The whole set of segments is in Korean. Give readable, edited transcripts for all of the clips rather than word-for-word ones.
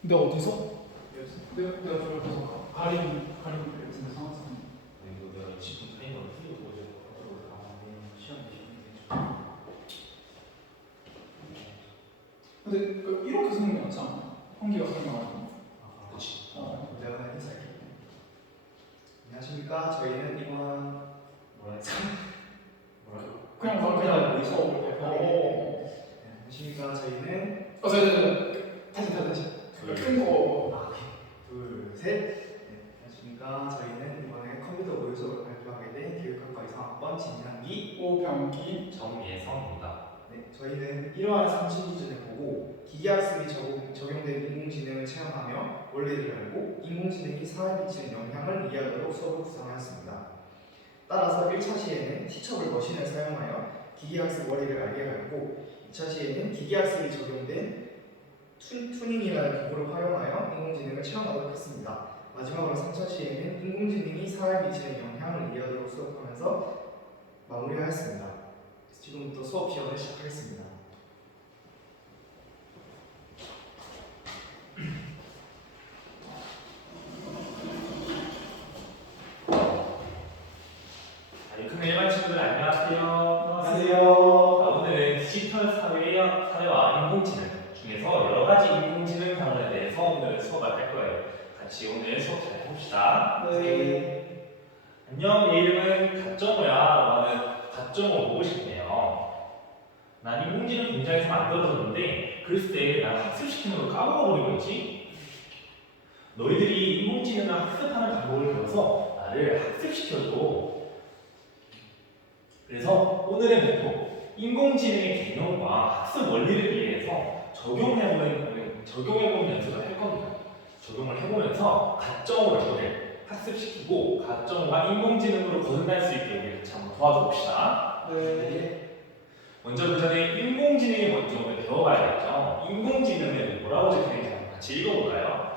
근데 어디서? 내가 좀 옆에서 가리고 있는데 상황에서. 이거 내가 20분 타이머를 틀리고 어제 시험 되시는데. 근데 이렇게 쓰는 게 낫지 않아? 한기가 설명하는. 그렇지. 내가 인사할게. 안녕하십니까. 저희는 이번 뭐라고? 그냥 모이소. 안녕하십니까. 저희는 다시. 큰 거. 둘, 셋. 안녕하십니까. 저희는 이번에 컴퓨터 모의수업을 발표하게 된 교육학과 이상학번 진양기 오병기. 정예성입니다. 네, 저희는 이러한 상식 기준을 보고 기계학습이 적용된 인공지능을 체험하며 원리를 알고 인공지능이 사회에 미치는 영향을 이해하도록 수업을 구성하였습니다. 따라서 1차 시에는 티처블 머신을 사용하여 기계학습 원리를 알게 하였고 2차 시에는 기계학습이 적용된 튜닝이라는 도구를 활용하여 인공지능을 체험하도록 했습니다. 마지막으로 3차 시에는 인공지능이 사회에 미치는 영향을 이해하도록 수업하면서 마무리하였습니다. 지금부터 수업 시험을 시작하겠습니다. 큰 일반 친구들 안녕하세요. 안녕하세요. 오늘은 디지털 사회와 인공지능 중에서 여러 가지 인공지능 단어에 대해서 오늘 수업을 할 거예요. 같이 오늘 수업 잘 해봅시다. 네. 안녕, 내 이름은 갓정호야. 너는 갓정호 보고 싶네요. 난 인공지능 공장에서 만들어졌는데 글쎄 난 학습시키는 걸 까먹어버리고 있지? 너희들이 인공지능을 학습하는 방법을 배워서 나를 학습시켜줘. 그래서 오늘의 목표, 인공지능의 개념과 학습 원리를 이해해서 적용해보는 연습을 할 겁니다. 적용을 해보면서 가정으로 너를 학습시키고 가정과 인공지능으로 거듭날 수 있게 우리 같이 한번 도와줍시다. 네. 먼저 그 전에 인공지능이 먼저 오늘 배워봐야겠죠. 인공지능은 뭐라고 적혀있는지 한번 같이 읽어볼까요?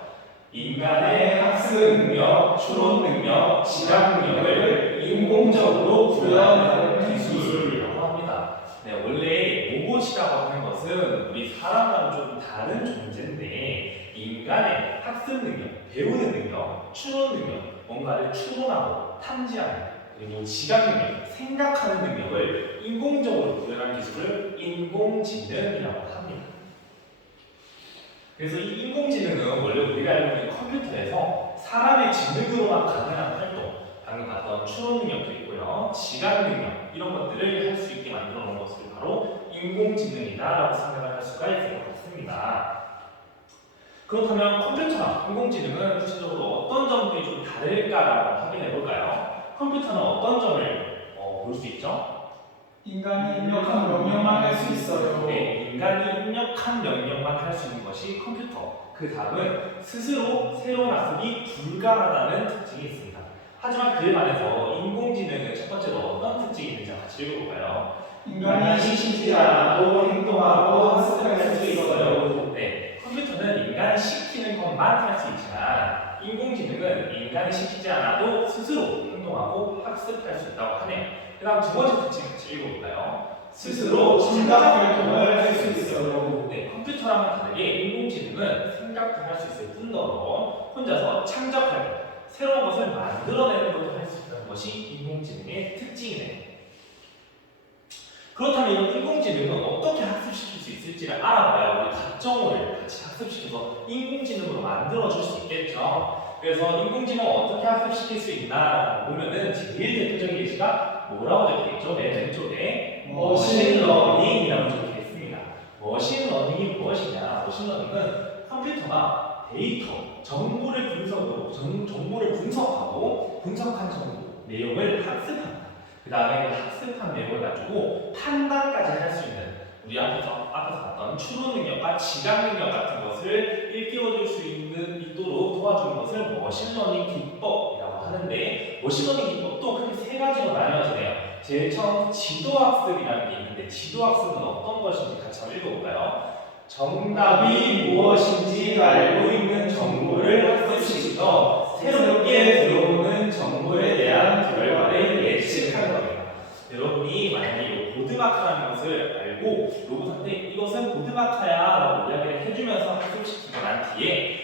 인간의 학습 능력, 추론 능력, 지각 능력을 인공적으로 구현하는 기술이라고 합니다. 네, 원래 로봇이라고 하는 것은 우리 사람과는 좀 다른 존재인데 인간의 학습 능력, 배우는 능력, 추론 능력, 뭔가를 추론하고 탐지하는 그리고 지각 능력, 생각하는 능력을 인공적으로 구현하는 기술을 인공지능이라고 합니다. 그래서 이 인공지능은 원래 우리가 알고 있는 컴퓨터에서 사람의 지능으로만 가능한 활동, 방금 봤던 추론 능력도 있고요, 지각 능력 이런 것들을 할 수 있게 만들어 놓은 것을 바로 인공지능이다라고 생각을 할 수가 있을 것 같습니다. 그렇다면 컴퓨터랑 인공지능은 구체적으로 어떤 점들이 좀 다를까라고 확인해 볼까요? 컴퓨터는 어떤 점을 볼 수 있죠? 인간이 입력한 명령만 할 수 있어요. 네, 인간이 입력한 명령만 할 수 있는 것이 컴퓨터. 그 다음은 스스로 새로운 학습이 불가하다는 특징이 있습니다. 하지만 그에 반해서 인공지능은 첫 번째로 어떤 특징이 있는지 같이 읽어볼까요? 인간이 시키지 않아도 행동하고 학습할 수 있어요. 네, 컴퓨터는 인간이 시키는 것만 할 수 있지만 인공지능은 인간이 시키지 않아도 스스로 행동하고 학습할 수 있다고 하네요. 그 다음 두 번째 특징 같이 읽어볼까요? 스스로 생각 활동을 할 수 있어요. 네, 컴퓨터랑은 다르게 인공지능은 생각도 할 수 있을 뿐더러 혼자서 창작 활동, 새로운 것을 만들어내는 것도 할 수 있다는 것이 인공지능의 특징이네요. 그렇다면 이런 인공지능은 어떻게 학습시킬 수 있을지를 알아봐야 우리 가정을 같이 학습시켜서 인공지능으로 만들어줄 수 있겠죠. 그래서 인공지능을 어떻게 학습시킬 수 있나 보면은 제일 대표적인 예시가 뭐라고 적혀있죠? 맨 왼쪽에 머신러닝이라고 적혀있습니다. 머신러닝이 무엇이냐? 머신러닝은 컴퓨터가 데이터, 정보를 분석하고 분석한 정보, 내용을 학습합니다. 그 다음에 그 학습한 내용을 가지고 판단까지 할 수 있는 우리 앞에서 봤던 추론 능력과 지각 능력 같은 것을 일깨워줄 수 있도록 도와주는 것을 머신러닝 기법이라고 하는데 머신러닝 기법도 크게 세 가지로 나뉘어지네요. 제일 처음 지도학습이라는 게 있는데 지도학습은 어떤 것인지 같이 한번 읽어볼까요? 정답이 무엇인지 알고 있는 정보를 학습시켜 새롭게 들어오는 정보에 대한 결과를 예측하는 겁니다. 여러분이 만약에 이 보드마카라는 것을 알고 로봇한테 이것은 보드마카야 라고 이야기를 해주면서 학습시키고 난 뒤에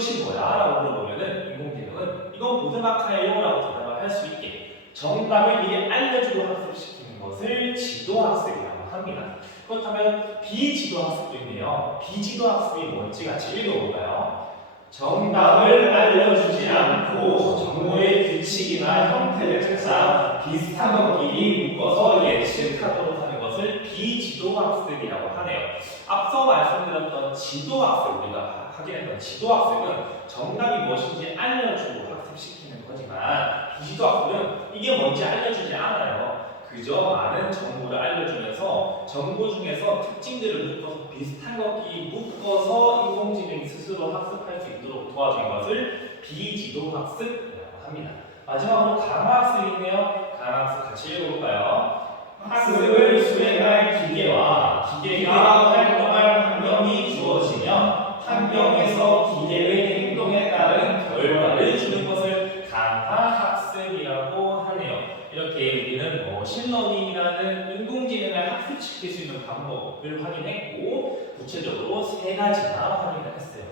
이것이 뭐야? 라고 물어보면은 인공지능은 이건 고등학교예요 라고 대답을 할 수 있게 정답을 미리 알려주고 학습시키는 것을 지도학습이라고 합니다. 그렇다면 비지도학습도 있네요. 비지도학습이 뭔지 같이 읽어볼까요? 정답을 알려주지 않고 정보의 규칙이나 형태를 찾아 비슷한 것끼리 묶어서 예측하도록 하는 것을 비지도학습이라고 하네요. 앞서 말씀드렸던 지도학습, 우리가 확인했던 지도학습은 정답이 무엇인지 알려주고 학습시키는 거지만 비지도학습은 이게 뭔지 알려주지 않아요. 그저 많은 정보를 알려주면서 정보 중에서 특징들을 묶어서 비슷한 것끼리 묶어서 인공지능이 스스로 학습할 수 있도록 도와주는 것을 비지도학습이라고 합니다. 마지막으로 강화학습이 있네요. 강화학습 같이 읽어볼까요? 학습을 수행할 기계와 기계가 활동할 환경이 주어지며 환경에서 기계의 행동에 따른 결과를 주는 것을 강화학습이라고 하네요. 이렇게 우리는 머신러닝이라는 인공지능을 학습시킬 수 있는 방법을 확인했고 구체적으로 3가지나 확인을 했어요.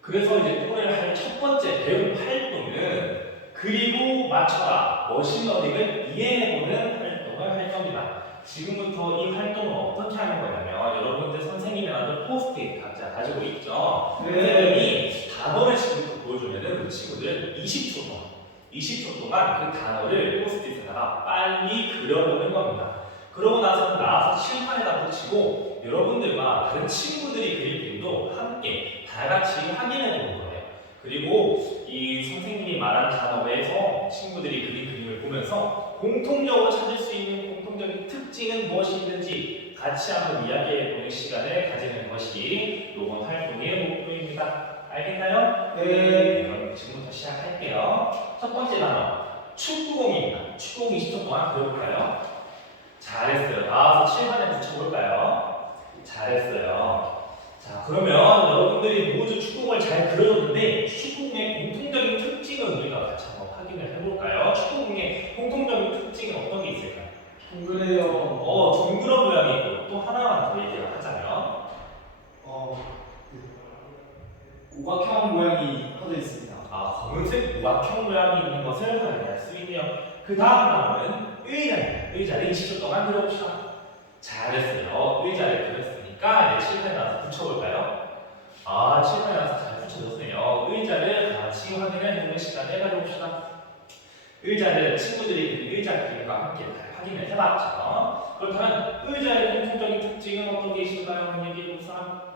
그래서 이제 오늘 할 첫 번째 배움 활동은 그리고 맞춰라 머신러닝을 이해해보는 활동을 할 겁니다. 지금부터 이 활동을 어떻게 하는 거냐면 여러분들 선생님이 만든 포스트잇 각자 가지고 있죠. 선생님이 단어를 지금부터 보여주면은 우리 친구들은 20초 동안 그 단어를 포스트잇에다가 빨리 그려보는 겁니다. 그러고 나와서 칠판에다 붙이고 여러분들과 다른 친구들이 그린 그림도 함께 다 같이 확인해 보는 거예요. 그리고 이 선생님이 말한 단어 외에서 친구들이 그린 그림을 보면서 공통적으로 찾을 수 있는 공통적인 특징은 무엇이 있는지 같이 한번 이야기해 보는 시간을 가지는 것이 이번 활동의 목표입니다. 알겠나요? 네. 그럼 지금부터 시작할게요. 첫 번째 단어 축구공입니다. 축구공 20초 동안 그려볼까요? 잘했어요. 나와서 칠판에 붙여볼까요? 잘했어요. 자, 그러면 여러분들이 모두 축구공을 잘 그려줬는데 축구공의 공통적인 특징을 우리가 같이 한번 확인을 해볼까요? 축구공의 공통적인 특징은 어떤 게 있을까요? 동그래요. 둥그런 모양이 있고 또 하나만 더 얘기를 하자면 오각형 모양이 퍼져 있습니다. 검은색 우각형 모양이 있는 것을 확인할 수 있네요. 그 다음 단어는 의자입니다. 의자를 20초 동안 그려봅시다. 잘했어요. 의자를 그렸으니까 이제 칠판에 나와서 붙여볼까요? 칠판에 나와서 잘 붙여줬네요. 의자를 같이 확인해 보는 시간을 가져봅시다. 의자를 친구들이 그린 의자 그림과 함께 잘 확인을 해봤죠. 그렇다면 의자의 공통적인 특징은 어떤 게 있을까요? 한번 얘기해볼 사람?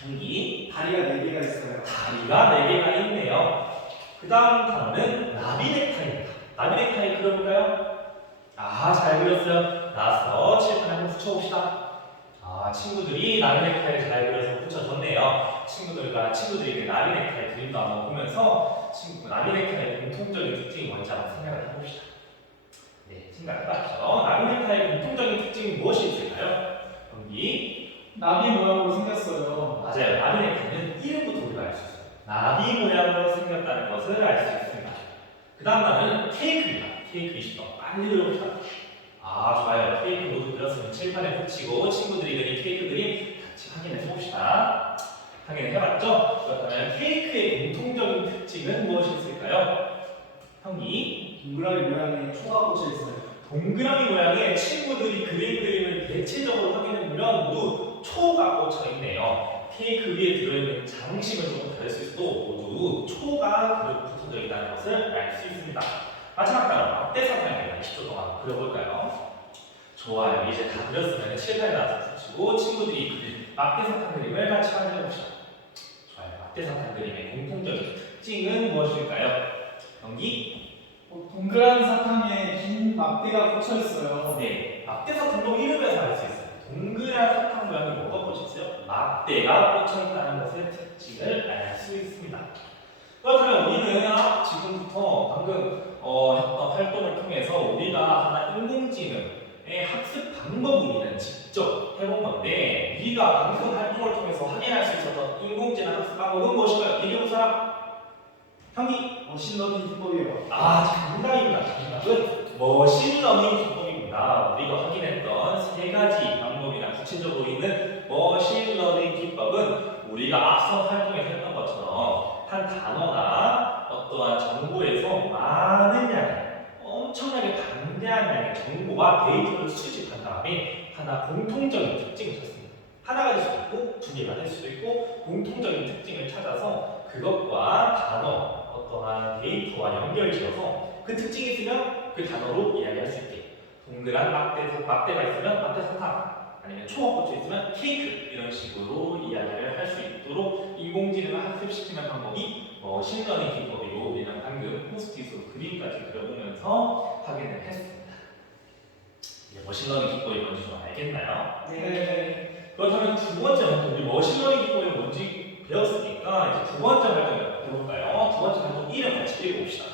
한기 다리가 4개가 있어요. 다리가 4개가 있네요. 그 다음 단어는 나비넥타이입니다. 나비넥타이 그려볼까요? 잘 그렸어요. 나와서 칠판에 한번 붙여봅시다. 친구들이 나비넥타이를 잘 그려서 붙여줬네요. 친구들이 그 나비넥타이 그림도 한번 보면서 나비넥타이의 공통적인 특징이 뭔지 한번 생각을 해봅시다. 네, 생각해봤죠. 나비넥타이의 공통적인 특징이 무엇이 있을까요? 여기 나비 모양으로 생겼어요. 맞아요. 나비넥타이는 이름부터 우리가 알 수 있어요. 나비 모양으로 생겼다는 것을 알 수 있습니다. 그 다음 단어는 케이크입니다. 케이크 20번 빨리 그려봅시다. 좋아요. 케이크 모두 그렸으면 칠판에 붙이고 친구들이 그린 케이크 그림 같이 확인해 봅시다. 확인을 해봤죠? 그렇다면 케이크의 공통적인 특징은 무엇이 있을까요? 형이 동그라미 모양의 초가 꽂혀 있어요. 동그라미 모양의 친구들이 그린 그림을 대체적으로 확인해보면 모두 초가 꽂혀 있네요. 케이크 위에 들어있는 장식은 조금 다를 수 있어도 모두 초가 붙어져 있다는 것을 알 수 있습니다. 마지막 단어, 막대사탕입니다. 20초 동안 그려볼까요? 좋아요. 이제 다 그렸으면 칠판에 나와서 붙이고 친구들이 그린 막대사탕 그림을 같이 확인해봅시다. 좋아요. 막대사탕 그림의 공통적인 특징은 무엇일까요? 경기? 동그란 사탕에 긴 막대가 꽂혀 있어요. 네, 막대사탕도 이름에서 알 수 있어요. 동그란 사탕 모양이 뭐가 꽂혀 있어요? 막대가 꽂혀 있다는 것의 특징을 알 수 있습니다. 그렇다면 우리는 지금부터 방금 했던 활동을 통해서 우리가 하나 인공지능의 학습 방법을 우리는 직접 해본 건데 우리가 방금 활동을 통해서 확인할 수 있었던 인공지능 학습 방법은 무엇일까요? 얘기해볼 사람? 형이? 머신러닝 기법이에요. 정답입니다. 정답은 머신러닝 기법입니다. 우리가 확인했던 3가지 방법이나 구체적으로 있는 머신러닝 기법은 우리가 앞서 활동에서 했던 것처럼 한 단어나 어떠한 정보에서 많은 양의 엄청나게 방대한 양의 정보와 데이터를 수집한 다음에 하나 공통적인 특징을 찾습니다. 하나가 될 수도 있고 두 개가 될 수도 있고 공통적인 특징을 찾아서 그것과 단어 어떠한 데이터와 연결지어서 그 특징이 있으면 그 단어로 이야기할 수 있게 동그란 막대가 있으면 막대 사탕 아니면 초밥꽂혀 있으면 케이크 이런 식으로 이야기를 할 수 있도록 인공지능을 학습시키는 방법이 머신러닝 기법이고 우리는 방금 포스트잇으로 그림까지 그려보면서 확인을 했습니다. 이제 머신러닝 기법이 뭔지 좀 알겠나요? 네. 그렇다면 두 번째 활동, 우리 머신러닝 기법이 뭔지 배웠으니까 이제 두 번째 활동을 해볼까요? 두 번째 활동 이름 같이 읽어봅시다.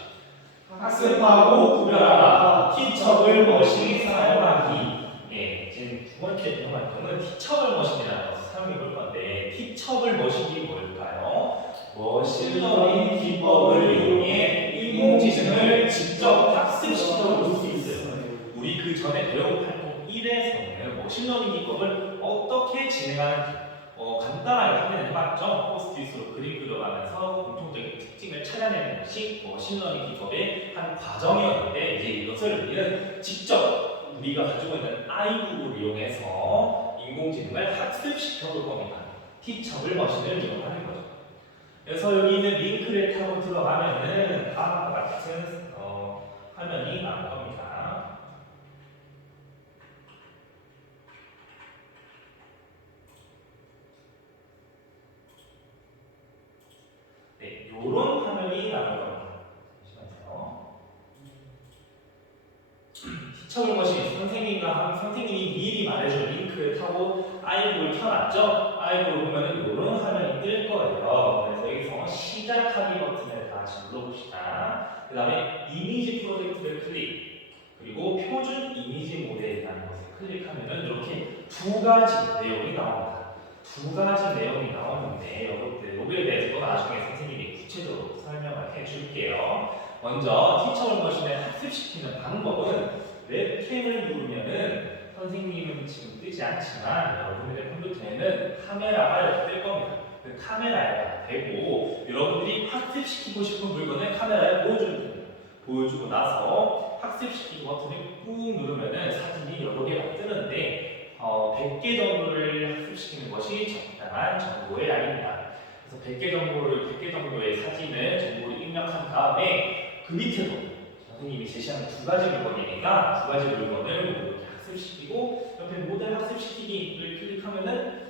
학습하고 구별하라. 티처블 머신 사용하기. 예, 지금 두 번째 배운 활동은 티처블 머신이라는 것을 사용해 볼 건데 티처블 머신이 뭘까요? 머신러닝 기법을 이용해 인공지능을 직접 학습시켜 볼 수 있어요. 우리 그 전에 배운 활동 1에서는 머신러닝 기법을 어떻게 진행하는지 간단하게 확인을 해봤죠. 포스트잇으로 그림 그려가면서 공통적인 특징을 찾아내는 것이 머신러닝 기법의 한 과정이었는데 이제 이것을 우리는 직접 우리가 가지고 있는 아이북을 이용해서 인공지능을 학습시켜 볼 겁니다. 티처블 머신을 이용하는 거죠. 그래서 여기 있는 링크를 타고 들어가면은 다음과 같은 화면이 나올 겁니다. 네, 요런 화면이 나올 겁니다. 잠시만요. 티처블 머신 선생님이 미리 말해준 링크를 타고 아이북을 켜놨죠? 아이북을 보면은 요런 화면이 뜰 거예요. 그래서 여기서 시작하기 버튼을 다시 눌러봅시다. 그 다음에 이미지 프로젝트를 클릭, 그리고 표준 이미지 모델이라는 것을 클릭하면은 이렇게 두 가지 내용이 나옵니다. 두 가지 내용이 나오는데 여러분들 여기에 대해서도 나중에 선생님이 구체적으로 설명을 해줄게요. 먼저 티처블 머신을 학습시키는 방법은 웹캠을 누르면은 선생님은 지금 뜨지 않지만 여러분들의 컴퓨터에는 카메라가 이렇게 뜰 겁니다. 그 카메라에다 대고 여러분들이 학습시키고 싶은 물건을 카메라에 보여주면 됩니다. 보여주고 나서 학습시키기 버튼을 꾹 누르면은 사진이 여러 개가 뜨는데 100개 정도를 학습시키는 것이 적당한 정보의 양입니다. 그래서 100개 정도의 사진을 정보를 입력한 다음에 그 밑에도 선생님이 제시하는 두 가지 물건이니까 두 가지 물건을 이렇게 학습시키고 옆에 모델 학습시키기를 클릭하면은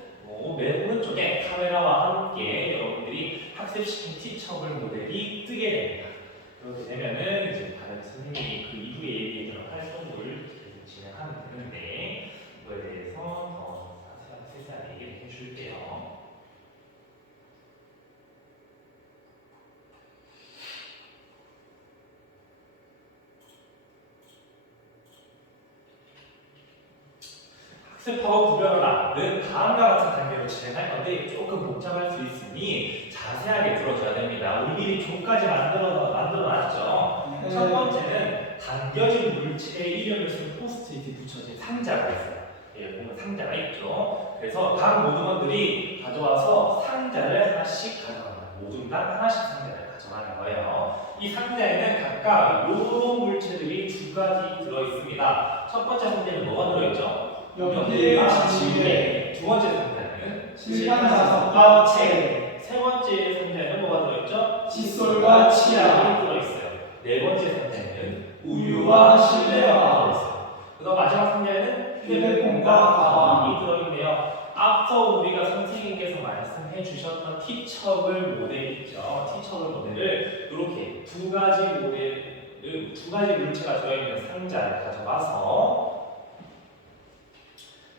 맨 오른쪽에 카메라와 함께 여러분들이 학습시킨 티처블 모델이 뜨게 됩니다. 그렇게 되면은 이제 다른 선생님이 그 이후에 얘기했던 활동을 계속 진행하면 되는데 이거에 대해서 더 세세하게 얘기를 해줄게요. 학습하고 구별하라는 다음과 같은 단계로 진행할 건데 조금 복잡할 수 있으니 자세하게 들어줘야 됩니다. 우리 미리 조까지 만들어놨죠. 네. 첫 번째는 당겨진 물체의 이름을 쓴 포스트잇이 붙여진 상자가 있어요. 여기 보면 상자가 있죠. 그래서 각 모두원들이 가져와서 상자를 하나씩 가져갑니다. 모두당 하나씩 상자를 가져가는 거예요. 이 상자에는 각각 이런 물체들이 두 가지 들어있습니다. 첫 번째 상자에는 뭐가 들어있죠? 연필, 지우개. 두 번째 상자에는 칠판 자석과 책. 세 번째 상자에는 뭐가 들어있죠? 칫솔과 치약. 들어있어요. 네 번째 상자에는 우유와 실내화. 들어있어요. 그다음 마지막 상자에는 휴대폰과 가방이 들어있네요. 앞서 우리가 선생님께서 말씀해 주셨던 티처블 모델 있죠. 티처블 모델을 이렇게 두 가지 물체가 들어있는 상자를 가져와서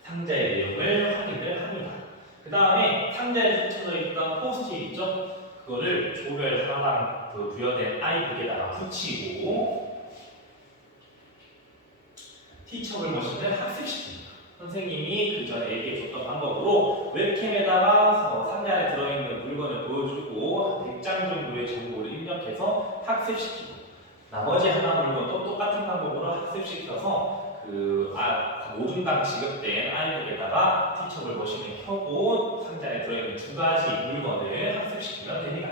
상자의 내용을 확인을 합니다. 그 다음에 상자에 붙여져 있던 포스트잇 있죠? 그거를 조별 하나당 부여된 아이북에다가 붙이고 티처블 머신을 학습시킵니다. 선생님이 그 전에 얘기해줬던 방법으로 웹캠에다가 상자 안에 들어있는 물건을 보여주고 100장 정도의 정보를 입력해서 학습시키고 나머지 하나 물건도 똑같은 방법으로 학습시켜서 모둠당 지급된 아이북에다가 티처블 머신을 켜고 상자에 들어있는 두 가지 물건을 학습시키면 됩니다.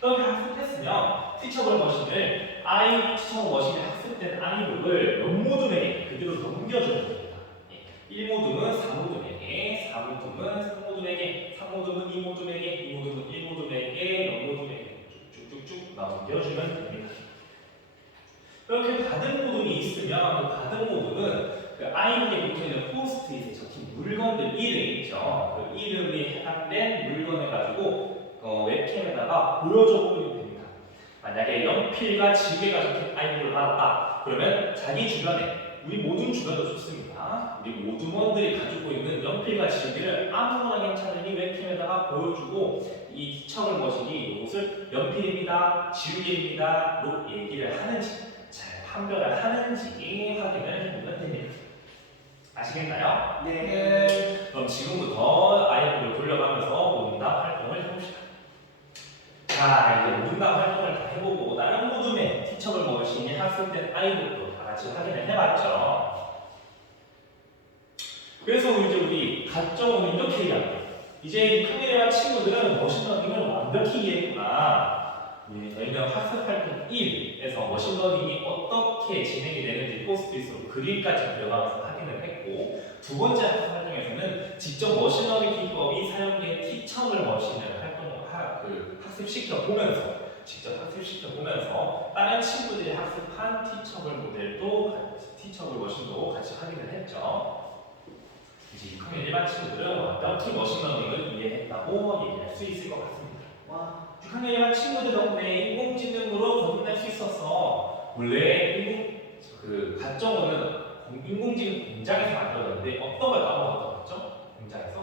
그렇게 학습했으면 티처블 머신을 티처블 머신이 학습된 아이북을 몇 모둠에게 그대로 넘겨주면 됩니다. 1모둠은 4모둠에게, 4모둠은 3모둠에게, 3모둠은 2모둠에게, 2모둠은 1모둠에게, 0모둠에게 쭉쭉쭉 넘겨주면 됩니다. 그렇게 받은 모둠이 있으면 그 받은 모둠은 그 아이북에 붙어있는 포스트잇에 적힌 물건들 이름 있죠. 그 이름이 해당된 물건을 가지고 웹캠에다가 보여줘 보면 됩니다. 만약에 연필과 지게가 적힌 아이북을 받았다. 그러면 자기 주변에, 우리 모든 주변도 좋습니다. 우리 모둠원들이 가지고 있는 연필과 지게를 아무거나 괜찮으니 웹캠에다가 보여주고 이 티처블 머신이 이것을 연필입니다, 지우개입니다 로 얘기를 하는지 잘 판별을 하는지 확인을 해보면 됩니다. 아시겠나요? 네. 그럼 지금부터 아이북을 돌려가면서 모둠당 활동을 해봅시다. 자, 이제 모둠당 활동을 다 해보고 다른 모둠의 티처블 머신이 학습된 아이북도 다 같이 확인을 해봤죠. 그래서 이제 우리 가정은 이렇게 얘기합니다. 이제 6학년이나 친구들은 머신러닝을 완벽히 이해했구나. 저희는 학습활동 1에서 머신러닝이 어떻게 진행이 되는지 포스트잇으로 그림까지 그려가면서 확인을 했고, 두 번째 학습활동에서는 직접 머신러닝 기법이 사용된 티처블 머신을 학습시켜 보면서, 직접 학습시켜 보면서 다른 친구들이 학습한 티처블 모델도, 티처블 머신도 같이 확인을 했죠. 이제 6학년 일반 친구들은 완벽히 머신러닝을 이해했다고 얘기할 수 있을 것 같습니다. 와. 6학년 일반 친구들 덕분에 인공지능으로 거듭날 수 있었어. 원래 가정은 인공지능 공장에서 만들었는데 어떤 걸 까먹었다고 했죠? 공장에서?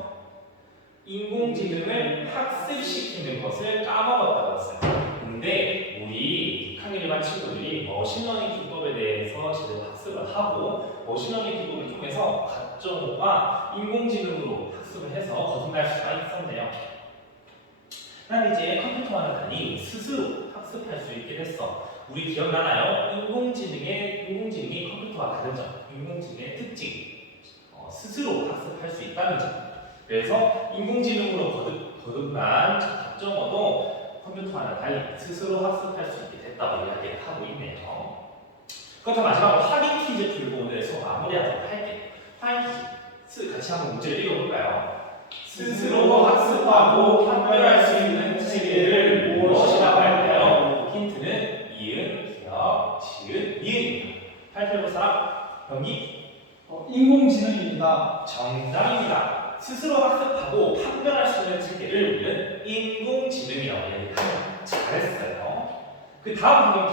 인공지능을 학습시키는 것을 까먹었다고 했어요. 근데 우리 6학년 일반 친구들이 머신러닝 기법에 대해서 제대로 학습을 하고 머신러닝 기법을 통해서 가정과 인공지능으로 학습을 해서 거듭날 수가 있었네요. 난 이제 컴퓨터와는 달리 스스로 학습할 수 있게 됐어. 우리 기억나나요? 인공지능이 컴퓨터와 다른 점, 인공지능의 특징, 스스로 학습할 수 있다는 점. 그래서 인공지능으로 거듭난 가정어도 컴퓨터와는 달리 스스로 학습할 수 있게 됐다고 이야기를 하고 있네요. 그렇다면 마지막으로 확인 퀴즈 풀고 오늘 수업 마무리하도록 할게요. 확인 퀴즈 같이 한번 문제를 읽어볼까요? 스스로 학습하고 판별할 수 있는 체계를 무엇이라고 할까요? 힌트는 이은, 기억, 지읒, 니은입니다. 발표해볼 사람? 경기? 인공지능입니다. 정답입니다. 스스로 학습하고 판별할 수 있는 체계를 우리는 인공지능이라고 얘기하면 잘했어요. 그 다음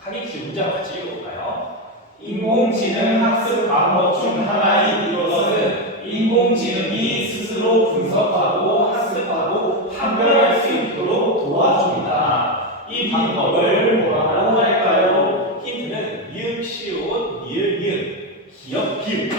확인 퀴즈 문제와 같이 읽어볼까요? 인공지능 학습 방법 중 하나인 이것은 인공지능이 스스로 분석하고 학습하고 판별할 수 있도록 도와줍니다. 이 방법을 뭐라고 할까요? 힌트는 미음, 시옷, 미을, 미음, 기역, 비읍.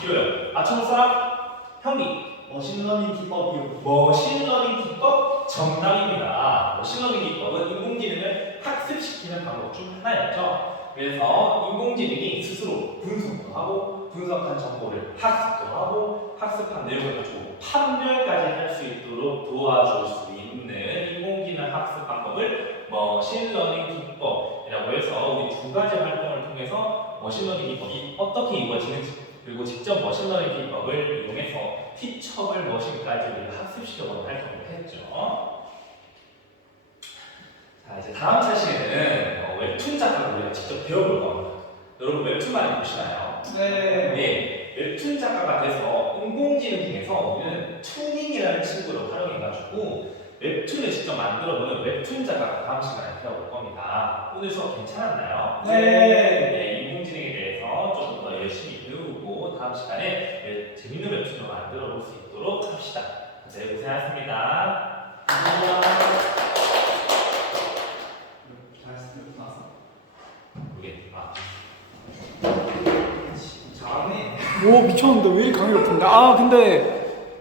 길어요. 맞춰볼 사람? 형이. 머신러닝 기법이요. 머신러닝 기법 정답입니다. 머신러닝 기법은 인공지능을 학습시키는 방법 중 하나였죠. 그래서 인공지능이 스스로 분석도 하고 분석한 정보를 학습도 하고 학습한 내용을 가지고 판별까지 할 수 있도록 도와줄 수 있는 인공지능 학습 방법을 머신러닝 기법이라고 해서 우리 두 가지 활동을 통해서 머신러닝 기법이 어떻게 이루어지는지, 그리고 직접 머신러닝 기법을 이용해서 티처블 머신까지 우리가 학습시켜보는 활동을 했죠. 자, 이제 다음 차시에는 웹툰 작가를 우리가 직접 배워볼 겁니다. 여러분 웹툰 많이 보시나요? 네. 웹툰 작가가 돼서 인공지능 중에서 우리는 투닝이라는 친구를 활용해가지고 웹툰을 직접 만들어보는 웹툰 작가가 다음 시간에 배워볼 겁니다. 오늘 수업 괜찮았나요? 네. 인공지능에 대해서 좀 더 열심히 배우고 다음 시간에 재밌는 웹툰을 만들어볼 수 있도록 합시다. 네, 고생하셨습니다. 감사합니다. 잘했습니다. 잘하네. 오, 미쳤는데 왜 이렇게 강의 높은데? 아, 근데